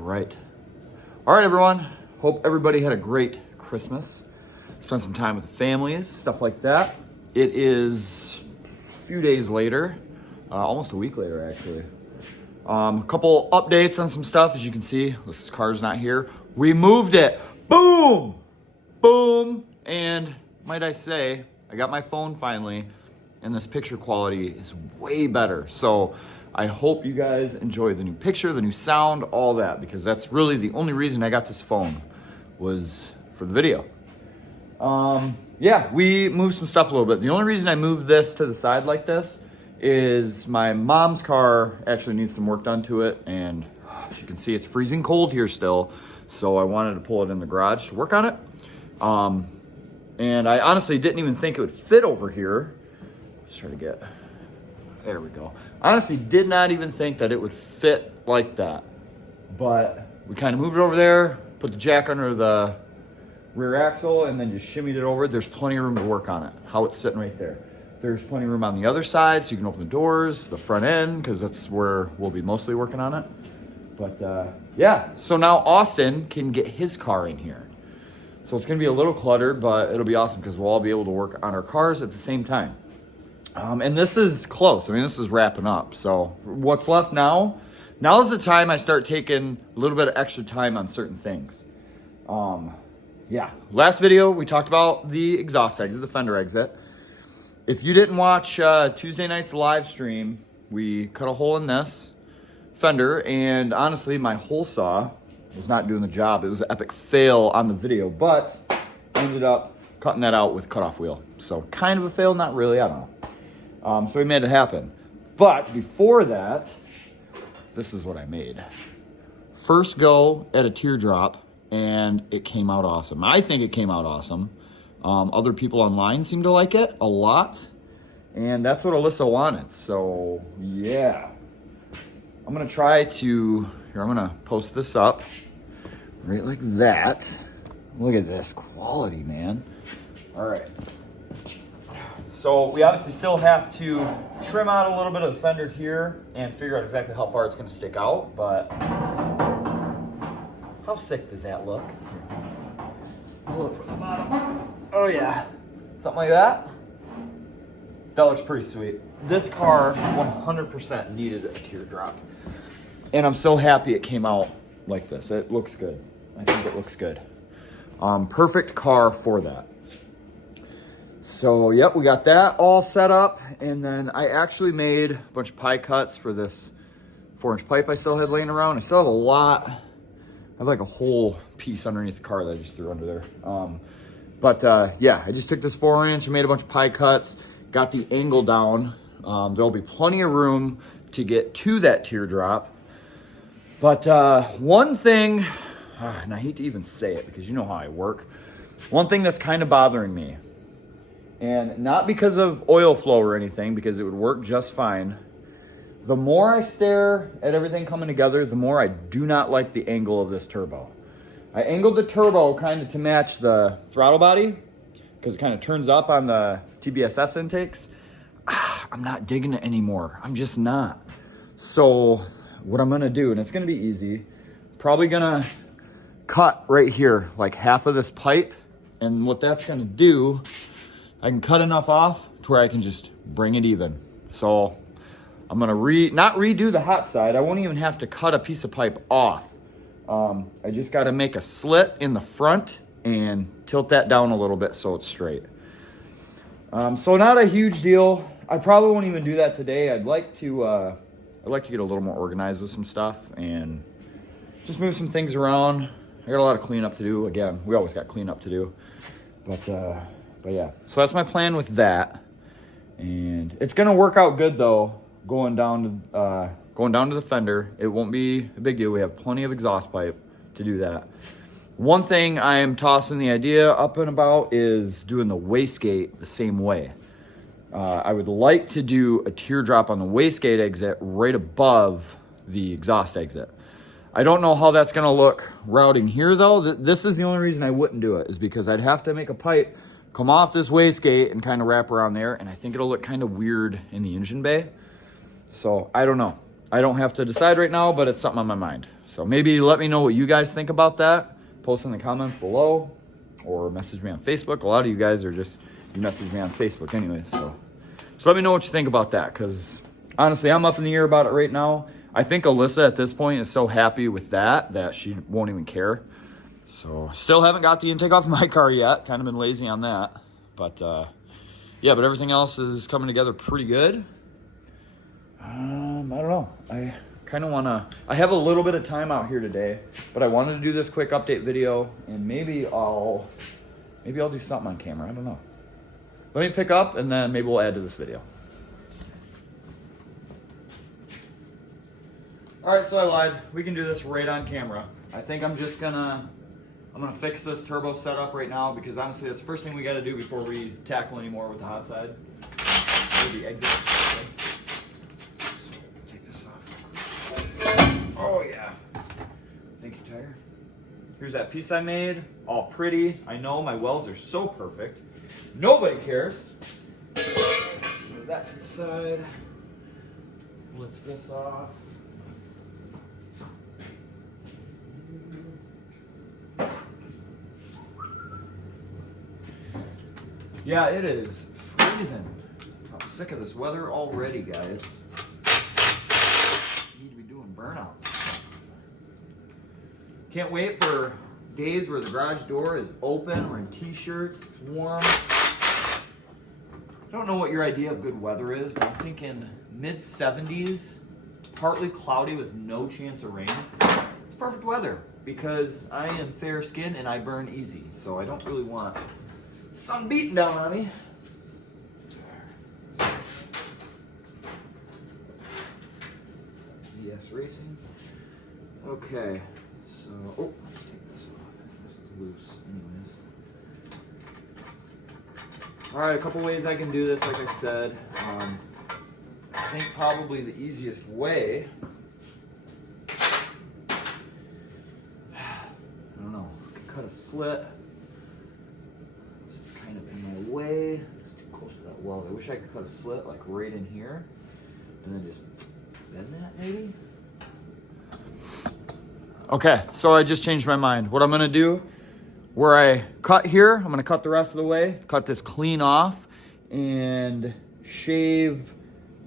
right. All right, everyone. Hope everybody had a great Christmas. Spent some time with the families, stuff like that. It is a few days later, almost a week later, actually. A couple updates on some stuff. As you can see, this car's not here. We moved it. Boom! Boom! And might I say, I got my phone finally, and this picture quality is way better. So I hope you guys enjoy the new picture, the new sound, all that, because that's really the only reason I got this phone was for the video. Yeah, we moved some stuff a little bit. The only reason I moved this to the side like this is my mom's car actually needs some work done to it, and as you can see, it's freezing cold here still, so I wanted to pull it in the garage to work on it. And I honestly didn't even think it would fit over here. Let's try to get, there we go. I honestly did not even think that it would fit like that, but we kind of moved it over there, put the jack under the rear axle, and then just shimmied it over. There's plenty of room to work on it, how it's sitting right there. There's plenty of room on the other side, so you can open the doors, the front end, because that's where we'll be mostly working on it. But yeah, so now Austin can get his car in here. So it's gonna be a little cluttered, but it'll be awesome because we'll all be able to work on our cars at the same time. And this is close. I mean, this is wrapping up. So what's left now? Now's the time I start taking a little bit of extra time on certain things. Yeah, last video we talked about the exhaust exit, the fender exit. If you didn't watch Tuesday night's live stream, we cut a hole in this fender, and honestly, my hole saw was not doing the job. It was an epic fail on the video, but I ended up cutting that out with cutoff wheel. So kind of a fail, not really, I don't know. So we made it happen. But before that, this is what I made. First go at a teardrop, and it came out awesome. I think it came out awesome. Other people online seem to like it a lot, and that's what Alyssa wanted. So yeah, I'm gonna try to, here, I'm gonna post this up right like that. Look at this quality, man. All right. So we obviously still have to trim out a little bit of the fender here and figure out exactly how far it's gonna stick out, but how sick does that look? Pull it from the bottom. Oh yeah, something like that. That looks pretty sweet. This car 100% needed a teardrop. And I'm so happy it came out like this. It looks good. I think it looks good. Perfect car for that. So, yep, we got that all set up. And then I actually made a bunch of pie cuts for this 4-inch pipe I still had laying around. I still have a lot. I have like a whole piece underneath the car that I just threw under there. Yeah, I just took this 4-inch and made a bunch of pie cuts, got the angle down. There'll be plenty of room to get to that teardrop. But one thing, and I hate to even say it because you know how I work, one thing that's kind of bothering me, and not because of oil flow or anything, because it would work just fine. The more I stare at everything coming together, the more I do not like the angle of this turbo. I angled the turbo kind of to match the throttle body because it kind of turns up on the TBSS intakes. I'm not digging it anymore. I'm just not. So what I'm gonna do, and it's gonna be easy, probably gonna cut right here, like half of this pipe. And what that's gonna do, I can cut enough off to where I can just bring it even. So I'm gonna not redo the hot side. I won't even have to cut a piece of pipe off. I just got to make a slit in the front and tilt that down a little bit so it's straight. So not a huge deal. I probably won't even do that today. I'd like to get a little more organized with some stuff and just move some things around. I got a lot of cleanup to do. Again, we always got cleanup to do. But yeah, so that's my plan with that. And it's gonna work out good though. Going down to the fender, it won't be a big deal. We have plenty of exhaust pipe to do that. One thing I am tossing the idea up and about is doing the wastegate the same way. I would like to do a teardrop on the wastegate exit right above the exhaust exit. I don't know how that's gonna look routing here though. This is the only reason I wouldn't do it, is because I'd have to make a pipe come off this wastegate and kind of wrap around there, and I think it'll look kind of weird in the engine bay. So I don't know. I don't have to decide right now, but it's something on my mind. So maybe let me know what you guys think about that. Post in the comments below or message me on Facebook. A lot of you guys are just, you message me on Facebook anyways. So let me know what you think about that, because honestly, I'm up in the air about it right now. I think Alyssa at this point is so happy with that she won't even care. So still haven't got the intake off my car yet. Kind of been lazy on that. But yeah, but everything else is coming together pretty good. I don't know. I kind of want to, I have a little bit of time out here today, but I wanted to do this quick update video, and maybe I'll do something on camera. I don't know. Let me pick up and then maybe we'll add to this video. All right, so I lied. We can do this right on camera. I think I'm gonna fix this turbo setup right now, because honestly, that's the first thing we got to do before we tackle any more with the hot side. The exit. So take this off. Oh yeah. Thank you, tire. Here's that piece I made. All pretty. I know my welds are so perfect. Nobody cares. Move that to the side. Blitz this off. Yeah, it is freezing. I'm sick of this weather already, guys. Need to be doing burnouts. Can't wait for days where the garage door is open. We're in t-shirts. It's warm. I don't know what your idea of good weather is, but I'm thinking mid-70s, partly cloudy with no chance of rain. It's perfect weather because I am fair-skinned and I burn easy, so I don't really want sun beating down on me. Yes, racing. Okay, so let's take this off. This is loose, anyways. All right, a couple ways I can do this. Like I said, I think probably the easiest way. I don't know. I could cut a slit. Kind of in my way. It's too close to that weld. I wish I could cut a slit like right in here and then just bend that maybe. Okay, so I just changed my mind. What I'm gonna do, where I cut here, I'm gonna cut the rest of the way, cut this clean off, and shave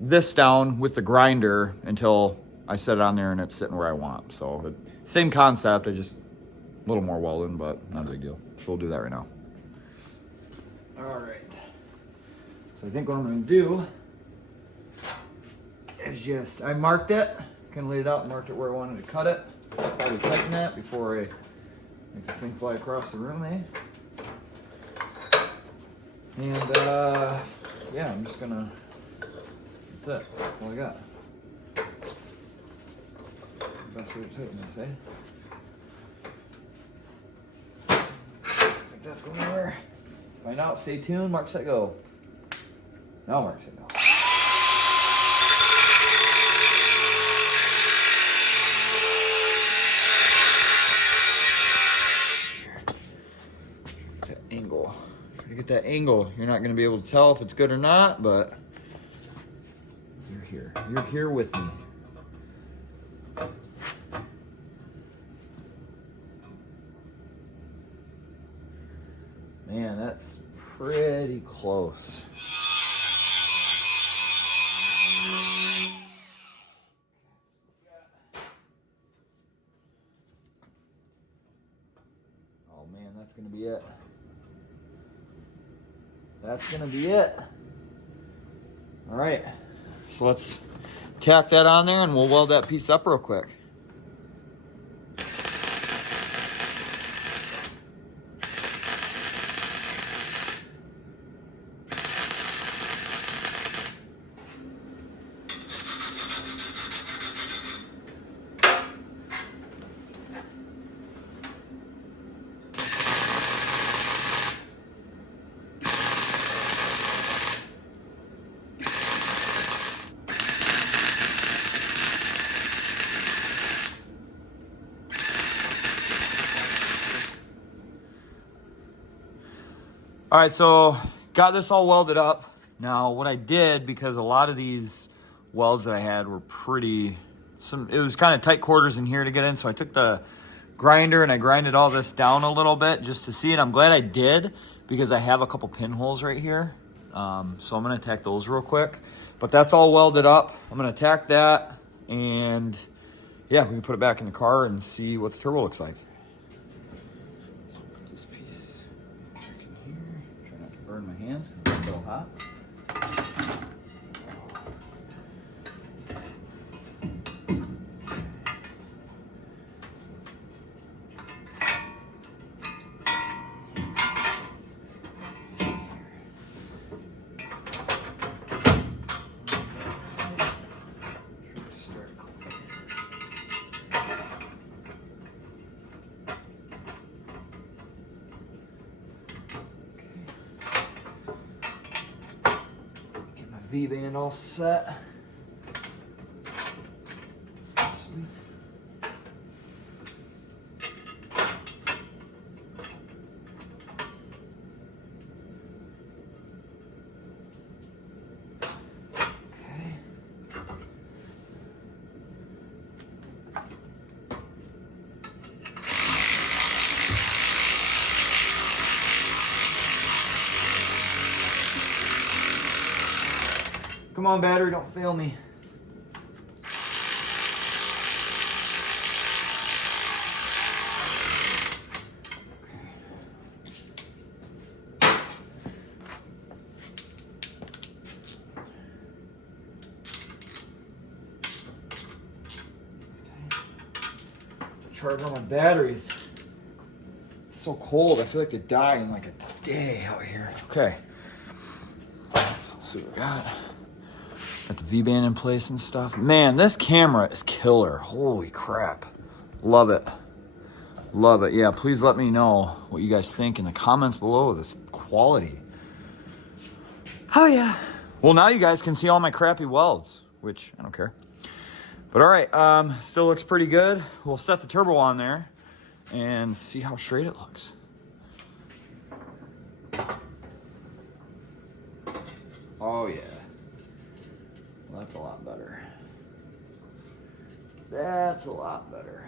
this down with the grinder until I set it on there and it's sitting where I want. So same concept, I just a little more welding, but not a big deal. So we'll do that right now. All right, so I think what I'm gonna do is just, I marked it, kind of laid it out, marked it where I wanted to cut it. Probably tighten that before I make this thing fly across the room, eh? And yeah, I'm just gonna, that's it, that's all I got. Best way to tighten this, eh? I think that's going anywhere. Find out, stay tuned, mark, set, go. Now mark, set, go. That angle. Try to get that angle. You're not going to be able to tell if it's good or not, but you're here. You're here with me. Man, that's pretty close. Oh man, that's gonna be it. That's gonna be it. All right, so let's tack that on there and we'll weld that piece up real quick. All right, so got this all welded up. Now, what I did, because a lot of these welds that I had were pretty it was kind of tight quarters in here to get in, so I took the grinder and I grinded all this down a little bit just to see it. I'm glad I did because I have a couple pinholes right here. So I'm gonna attack those real quick. But that's all welded up. I'm gonna attack that, and yeah, we can put it back in the car and see what the turbo looks like. So put this piece back in here. Try not to burn my hands because it's still hot. V-band all set. Sweet. Okay. Come on, battery, don't fail me. Charge all my batteries. It's so cold. I feel like they die in like a day out here. Okay. Let's see what we got. Got the V-band in place and stuff. Man, this camera is killer. Holy crap. Love it. Love it. Yeah, please let me know what you guys think in the comments below of this quality. Oh, yeah. Well, now you guys can see all my crappy welds, which I don't care. But all right, still looks pretty good. We'll set the turbo on there and see how straight it looks. Oh, yeah. Well, that's a lot better. That's a lot better.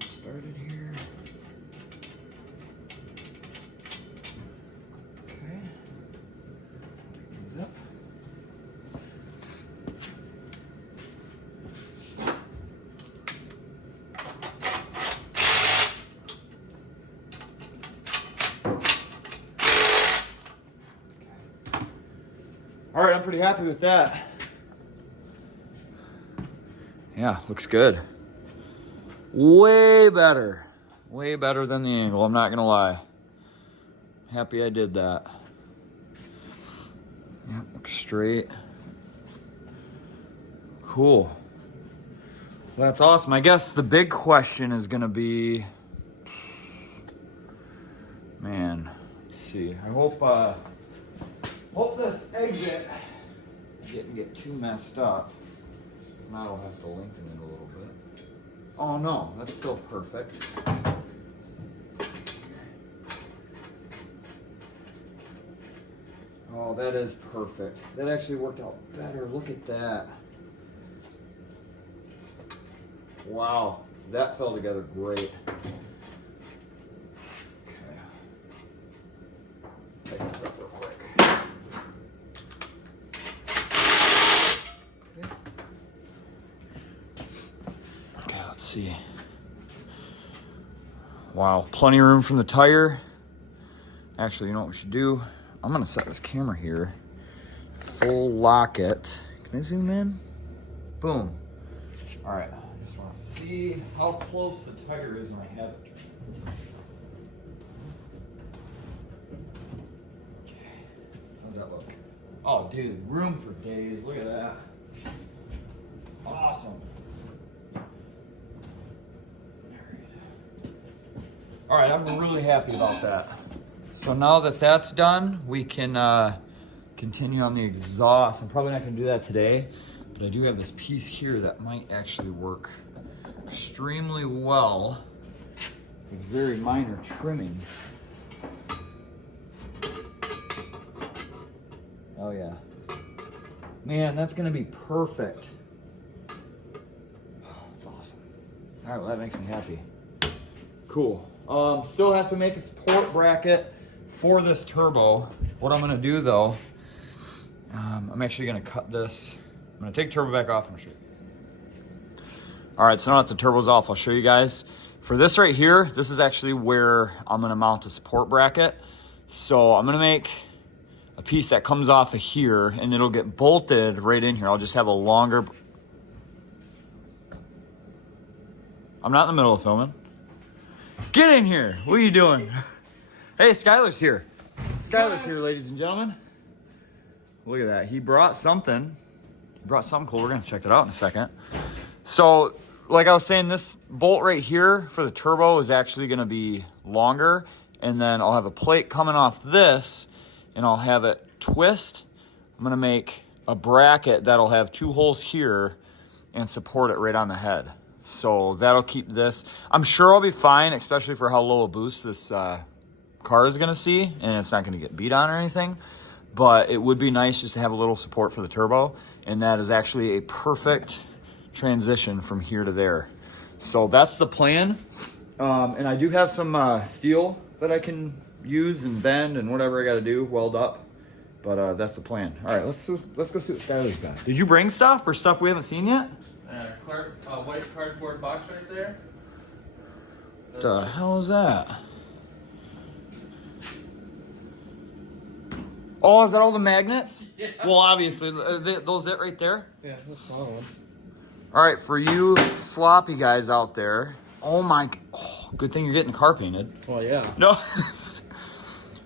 Started here. Okay. These up. All right, I'm pretty happy with that. Yeah, looks good. Way better than the angle, I'm not gonna lie. Happy I did that. Yeah, looks straight. Cool. Well, that's awesome. I guess the big question is gonna be, man, let's see. I hope this exit didn't get too messed up. Now I'll have to lengthen it a little bit. Oh no, that's still perfect. Oh, that is perfect. That actually worked out better. Look at that. Wow, that fell together great. Okay. Tighten this up real quick. See. Wow, plenty of room from the tire. Actually, you know what we should do? I'm gonna set this camera here. Full lock it. Can I zoom in? Boom. All right, I just wanna see how close the tire is when I have it turned. Okay, how's that look? Oh dude, room for days, look at that. Awesome. All right, I'm really happy about that. So now that that's done, we can continue on the exhaust. I'm probably not gonna do that today, But I do have this piece here that might actually work extremely well with very minor trimming. Oh yeah. Man, that's gonna be perfect. Oh, that's awesome. All right, well that makes me happy. Cool. Still have to make a support bracket for this turbo. What I'm gonna do though, I'm actually gonna cut this. I'm gonna take the turbo back off and I'll show you. All right, so now that the turbo's off, I'll show you guys. For this right here, this is actually where I'm gonna mount a support bracket. So I'm gonna make a piece that comes off of here and it'll get bolted right in here. I'll just have a longer... I'm not in the middle of filming. Get in here. What are you doing? Hey, Skylar's here. Skylar's here, ladies and gentlemen. Look at that. He brought something. He brought something cool. We're going to check that out in a second. So, like I was saying, this bolt right here for the turbo is actually going to be longer. And then I'll have a plate coming off this, and I'll have it twist. I'm going to make a bracket that'll have 2 holes here and support it right on the head. So that'll keep this. I'm sure I'll be fine, especially for how low a boost this car is going to see, and it's not going to get beat on or anything. But it would be nice just to have a little support for the turbo, and that is actually a perfect transition from here to there. So that's the plan. And I do have some steel that I can use and bend and whatever I got to do, weld up. But that's the plan. All right, let's go see what Skylar's got. Did you bring stuff or stuff we haven't seen yet? White cardboard box right there. The hell is that? Oh, is that all the magnets? Yeah. Well, obviously, those it right there? Yeah, that's one of them. All right, for you sloppy guys out there. Oh my, good thing you're getting the car painted. Well, yeah. No.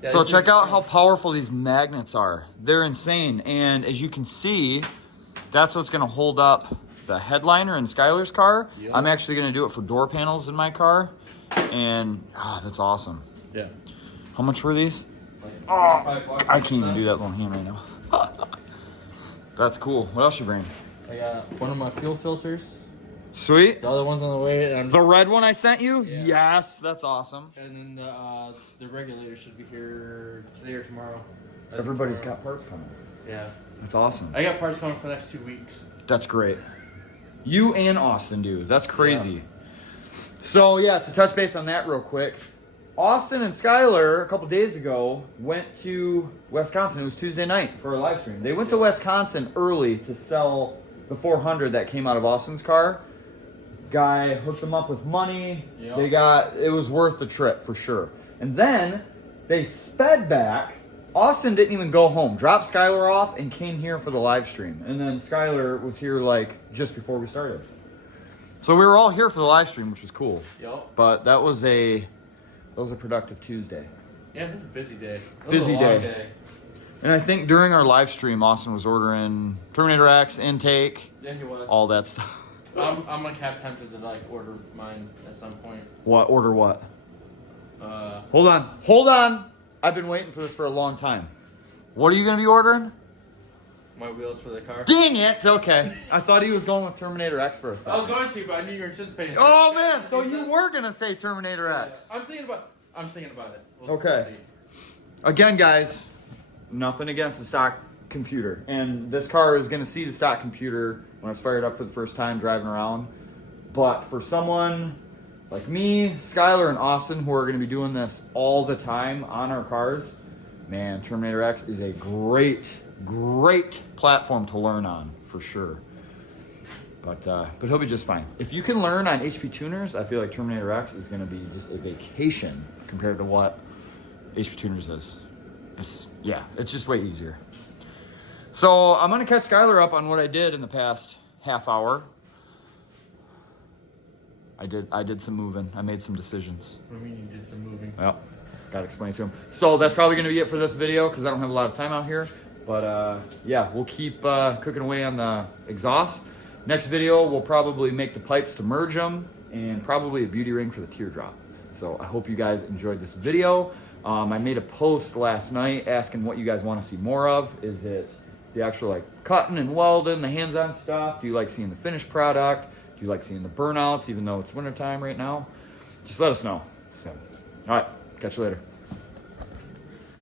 Yeah, So check out how powerful these magnets are. They're insane. And as you can see, that's what's gonna hold up the headliner in Skylar's car. Yep. I'm actually gonna do it for door panels in my car. And that's awesome. Yeah. How much were these? Like I can't even do that with one hand right now. That's cool. What else you bring? I got one of my fuel filters. Sweet. The other one's on the way. And The red one I sent you? Yeah. Yes, that's awesome. And then the regulator should be here today or tomorrow. Everybody's got parts coming. Yeah. That's awesome. I got parts coming for the next 2 weeks. That's great. You and Austin do. That's crazy. Yeah. So yeah, to touch base on that real quick, Austin and Skylar a couple days ago went to Wisconsin. It was Tuesday night for a live stream. They went to Wisconsin early to sell the 400 that came out of Austin's car. Guy hooked them up with money. Yep. It was worth the trip for sure. And then they sped back. Austin didn't even go home. Dropped Skylar off and came here for the live stream. And then Skylar was here like just before we started. So we were all here for the live stream, which was cool. Yep. But that was a productive Tuesday. Yeah, it was a busy day. Busy day. And I think during our live stream, Austin was ordering Terminator X, intake. Yeah, he was. All that stuff. I'm like half tempted to like order mine at some point. What? Order what? Hold on. I've been waiting for this for a long time. What are you gonna be ordering? My wheels for the car. Dang it! Okay. I thought he was going with Terminator X for a second. I was going to, but I knew you were anticipating. Oh man! So you were gonna say Terminator X? Yeah. I'm thinking about it. Okay. See. Again, guys, nothing against the stock computer, and this car is gonna see the stock computer when it's fired up for the first time driving around. But for someone like me, Skylar, and Austin, who are gonna be doing this all the time on our cars, man, Terminator X is a great platform to learn on for sure. But he'll be just fine. If you can learn on HP tuners, I feel like Terminator X is gonna be just a vacation compared to what HP tuners is. It's just way easier. So I'm gonna catch Skylar up on what I did in the past half hour. I did some moving. I made some decisions. What do you mean you did some moving? Well, gotta explain it to him. So that's probably gonna be it for this video because I don't have a lot of time out here. But yeah, we'll keep cooking away on the exhaust. Next video, we'll probably make the pipes to merge them and probably a beauty ring for the teardrop. So I hope you guys enjoyed this video. I made a post last night asking what you guys want to see more of. Is it the actual like cutting and welding, the hands-on stuff? Do you like seeing the finished product? Do you like seeing the burnouts, even though it's wintertime right now? Just let us know. So, all right, catch you later.